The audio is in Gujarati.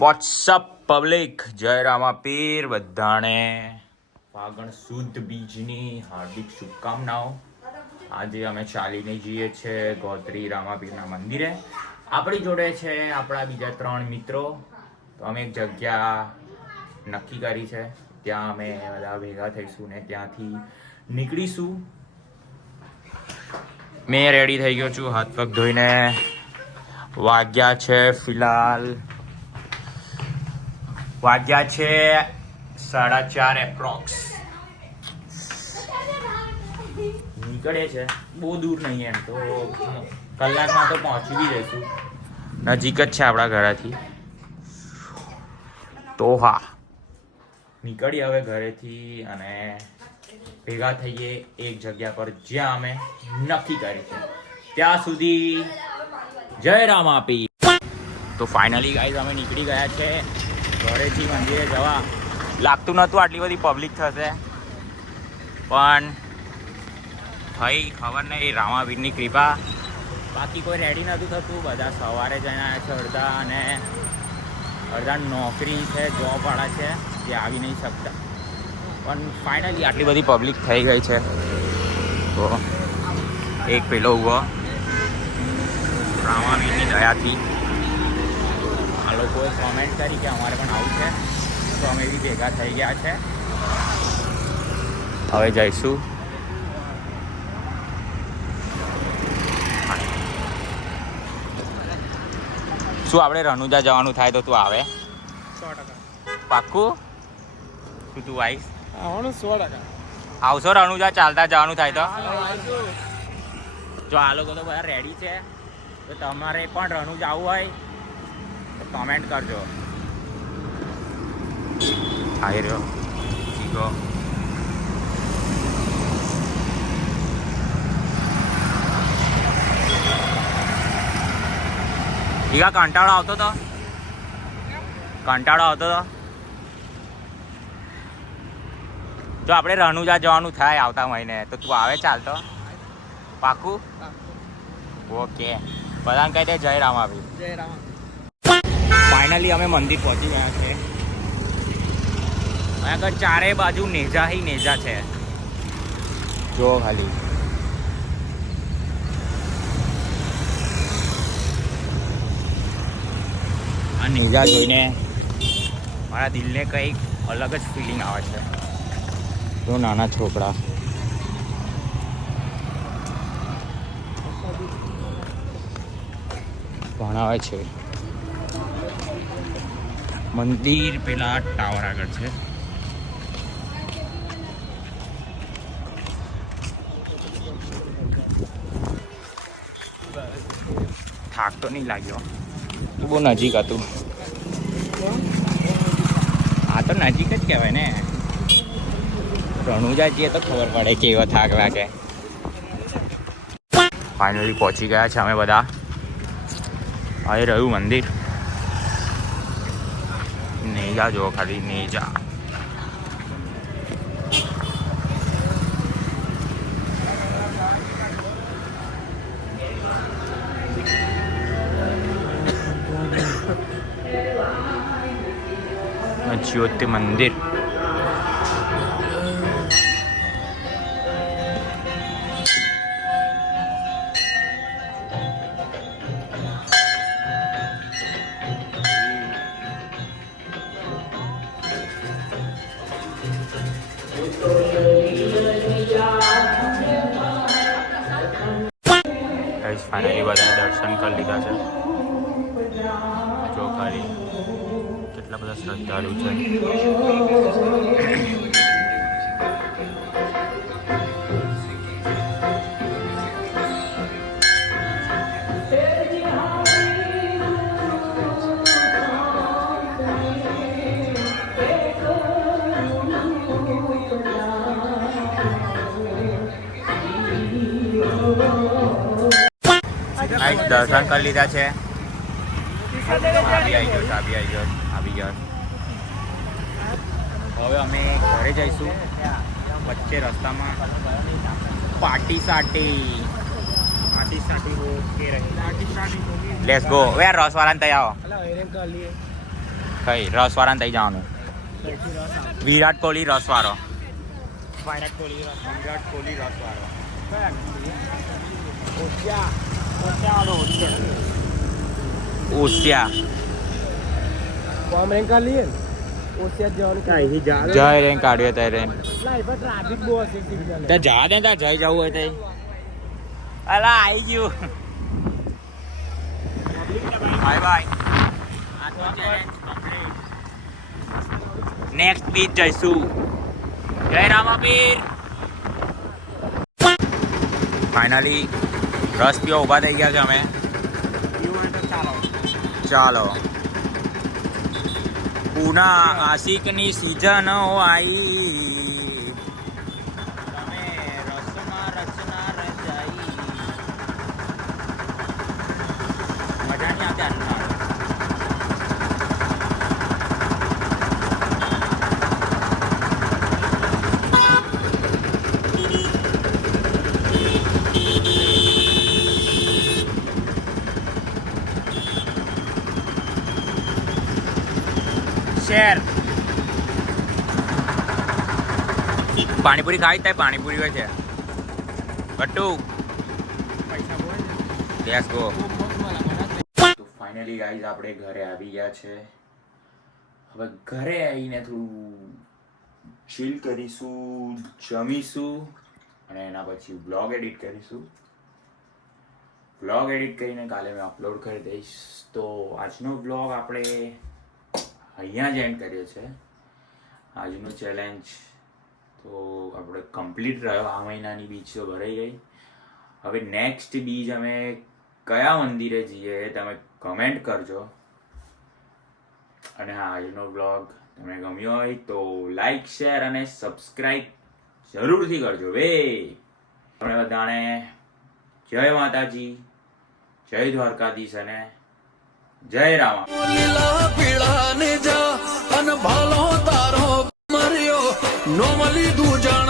વોટ્સઅપ પબ્લિક, જય રામાપીર બધાને ફાગણ શુદ્ધ બીજની હાર્દિક શુભકામનાઓ। આજે અમે ચાલીને જઈએ છીએ ગોત્રી રામાપીરના મંદિરે। આપણી જોડે છે આપણા બીજા 3 મિત્રો। તો અમે એક જગ્યા નક્કી કરી છે, ત્યાં અમે બધા ભેગા થઈશું ને ત્યાંથી નીકળીશું। મેં રેડી થઈ ગયો છું, હાથ પગ ધોઈને। વાગ્યા છે ફિલહાલ 4:30 એપ્રોક્સ। નીકળે છે, બહુ દૂર નહીં, એમ તો કલાકમાં તો પહોંચી બી જઈશું, નજીક જ છે આપણા ઘરેથી। તો હા, નીકળીએ હવે ઘરેથી અને ભેગા થઈએ એક જગ્યા પર જ્યાં અમે નક્કી કરી છે। ત્યાં સુધી જય રામાપીર। તો ફાઇનલી ગાઈઝ અમે નીકળી ગયા છે ઘરેથી મંદિરે જવા। લાગતું નહોતું આટલી બધી પબ્લિક થશે, પણ થઈ ખબર નહીં, રામાપીરની કૃપા। બાકી કોઈ રેડી નહોતું થતું, બધા સવારે જઈને આવ્યા છે અડધા, અને અડધા નોકરી છે, જોબવાળા છે જે આવી નહીં શકતા। પણ ફાઇનલી આટલી બધી પબ્લિક થઈ ગઈ છે। તો એક પેલો ઉભો રામાપીરની દયાથી આ લોકોએ કોમેન્ટ કરી કે અમારે પણ આવું છે, તો અમે બી ભેગા થઈ ગયા છે। હવે જઈશું। શું આપણે રણુજા જવાનું થાય તો તું આવે? 100%। પાક્કું? શું તું આવીશ? આવવાનું 100%। આવશો રણુજા ચાલતા જવાનું થાય તો? જો આ લોકો તો બધા રેડી છે, તો તમારે પણ રણુજા આવવું હોય તો કમેન્ટ કરજો। આવી રહ્યો ચીકો, ઈગા કંટાળો આવતો તો જો આપણે રણુજા જવાનું થાય આવતા મહિને, તો તું આવે ચાલતો? પાક્કું? ઓકે, બધાને કહી દે જય રામાપીર। જય રામ। ફાઇનલી અમે મંદિર પહોંચી ગયા છે। અહીંયા આગળ ચારે બાજુ નેજા હી નેજા છે, જો ખાલી। આ નેજા જોઈને મારા દિલને કંઈક અલગ જ ફિલિંગ આવે છે। જો નાના છોકરા ભણાવે છે। મંદિર પેલા ટાવર આગળ છે। થાક તો નહીં લાગ્યો, બહુ નજીક હતું। આ તો નજીક જ કહેવાય ને, રણુજા જઈએ તો ખબર પડે કેવો થાક લાગે। ફાઇનલી પહોંચી ગયા છે અમે બધા। આવી રહ્યું મંદિર, નેજા જો ખાલી નેજા। જ્યોતિ મંદિર, ફાઇનલી બધા દર્શન કરી લીધા છે। જો ખાલી કેટલા બધા શ્રદ્ધાળુ છે। દર્શન કરી લીધા છે। આવી ગયો। હવે અમે ઘરે જઈશું। વચ્ચે રસ્તામાં પાર્ટી સાટી ઓકે રહી। Let's go. વે રસવાળાને તૈયાર આવો। કઈ રસવાળા ને તઈ જવાનું વિરાટ કોહલી રસવાળો વિરાટ કોહલી વિરાટ કોહલી રસવાળો ઓસિયા કોમ રેન્ક કરી લઈએ ને ઓસિયા જવાનું કાંઈ જય રેન કાઢ્યો તઈ રેન લાઈ પર ટ્રાફિક બહુ હશે સિગ્નલ તે જા દે તાર જઈ જવું હોય તઈ અલા આવી ગયું બાય બાય આ તો ચેલેન્જ કમ્પ્લીટ નેક્સ્ટ બીચ જઈશું જય રામાપીર ફાઇનલી રસ પીવા ઊભા થઈ ગયા છે અમે ચાલો પૂના આશિકની સિઝન આવી તમે રસમાં રચના રચાઈ મજા નહીં આવતી આટલા શેર પાણીપુરી ખાવી થાય પાણીપુરી હોય છે બટ્ટુ લેટ્સ ગો તો ફાઇનલી ગાઈઝ આપણે ઘરે આવી ગયા છે હવે ઘરે આવીને થોડું ચીલ કરીશું જમીશું અને એના પછી બ્લોગ એડિટ કરીશું બ્લોગ એડિટ કરીને કાલે મેં અપલોડ કરી દઈશ તો આજનો બ્લોગ આપણે અહીંયા જ એન્ડ કર્યો છે આજનો ચેલેન્જ તો આપણે કમ્પ્લીટ રહ્યો આ મહિનાની બીચ તો ભરાઈ ગઈ હવે નેક્સ્ટ બીચ અમે કયા મંદિરે જઈએ એ તમે કમેન્ટ કરજો અને હા આજનો બ્લોગ તમને ગમ્યો હોય તો લાઈક શેર અને સબસ્ક્રાઈબ જરૂરથી કરજો વે આપણે બધાને જય માતાજી જય દ્વારકાધીશ અને જય રામ લીલા પીળા ને જા અન ભાલો તારો મર્યો નો મલી દુજણ